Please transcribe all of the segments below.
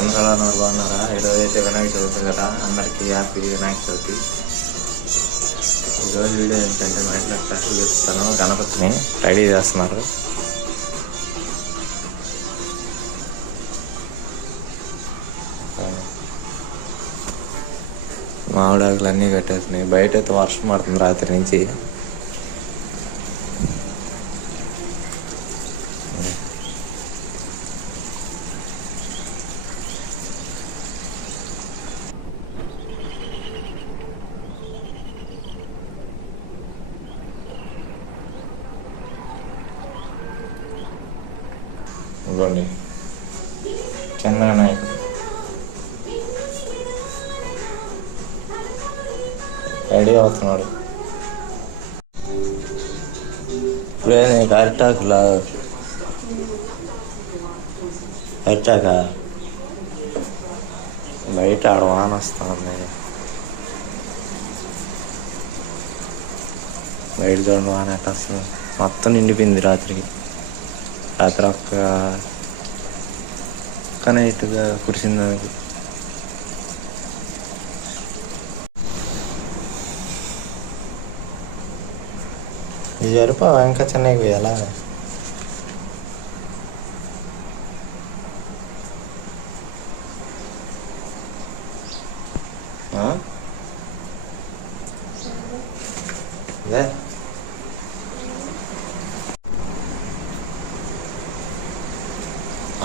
అందరూ బాగున్నారా? ఈరోజు అయితే వినాయక చవితి కదా, అందరికీ హ్యాపీ వినాయక చవితి. ఈరోజు వీడియో ఏంటంటే మా ఇంట్లో స్పెషల్ చేస్తాను, గణపతిని రెడీ చేస్తున్నారు. మామిడాకులు అన్నీ కట్టేస్తున్నాయి. బయట అయితే వర్షం పడుతుంది రాత్రి నుంచి. ఇవ్వండి చిన్న వినాయకుడు రెడీ అవుతున్నాడు. ఇప్పుడే అరిటాకులా అరిటాక బయట ఆడ వాన వస్తుంది. బయట చూడండి వాన ఎట్ట వస్తుంది. మొత్తం నిండిపోయింది రాత్రికి. రాత్రి ఒక్క నైట్గా కురిసింది అది. ఇది జరుపు ఇంకా చెన్నైకి పోయాలా? ఇదే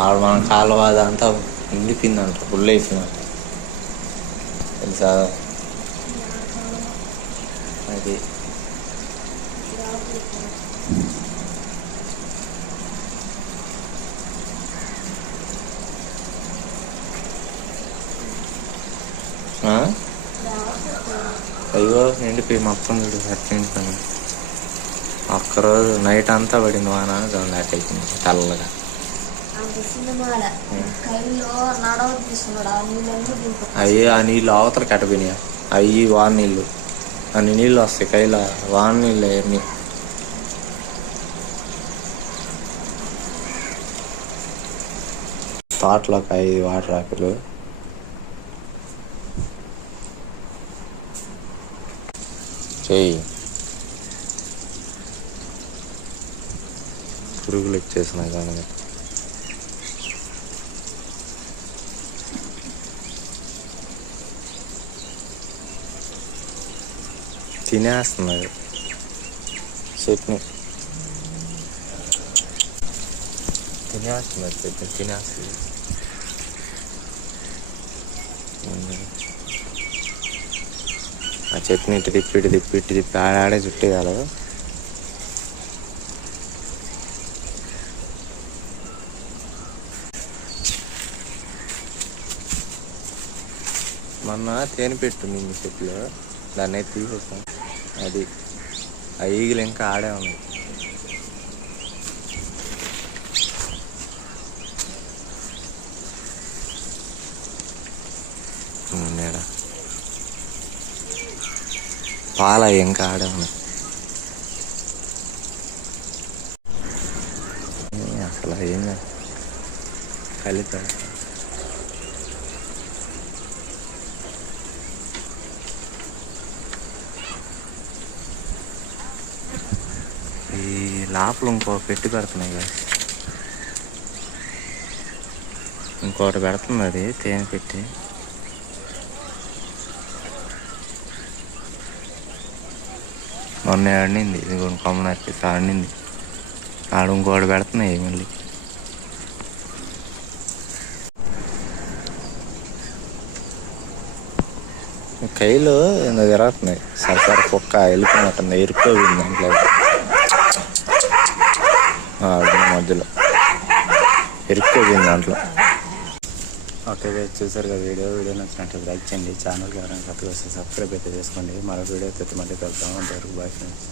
ఆడ మన కాలువ అదంతా నిండిపోయిందంట, ఫుల్ అయిపోయిందంట తెలుసా? అది అయ్యో నిండిపోయి మొత్తం నిండిపోయాను. ఒక్కరోజు నైట్ అంతా పడింది వాన, లేట్ అయిపోయింది చల్లగా. అయ్యి ఆ నీళ్ళు అవతల కట్టపోయినాయా? అవి వాన నీళ్ళు, అన్ని నీళ్ళు వస్తాయి కైలా. వాన నీళ్ళు అవన్నీ. తోటలోకి 5 వాటర్ ఆకులు. చెయ్యి పురుగులు ఇచ్చేసినాయి దాని. తినేస్తున్నాయి చట్నీ, తినేస్తున్నారు చట్నీ, తినేస్తుంది. ఆ చట్నీ ఇటు తిప్పి ఆడే చుట్టేయాలి. మొన్న తేనె పెట్టుంది మీ చెట్లు, దాన్ని అయితే తీసేస్తాం. అది ఆ ఈగలు ఇంకా ఆడే ఉన్నాయి. పాల ఇంకా ఆడే ఉన్నాయి. అసలు ఏం కలిపి ఈ లోపల ఇంకో పెట్టి పెడుతున్నాయి కదా, ఇంకోటి పెడుతుంది అది తేనె పెట్టి. మొన్న ఆడింది, ఇది కొన్ని కొమ్మనరికి ఆడింది. ఆడు ఇంకోటి పెడుతున్నాయి మళ్ళీ. కైలు ఎందుకు తిరుగుతున్నాయి. సరసర కుక్క వెళ్ళిపోయినట్టుంది, ఇరుక్కోయింది దాంట్లో మధ్యలో, ఇరుక్కోయింది దాంట్లో. ఓకే చూసారు కదా వీడియో నచ్చినట్టు లైక్ చేయండి. ఛానల్కి ఎవరైనా కొత్తగా వస్తే సబ్స్క్రైబ్ అయితే చేసుకోండి. మరో వీడియో అయితే మళ్ళీ కలుద్దాం. అంతవరకు బాయ్ ఫ్రెండ్స్.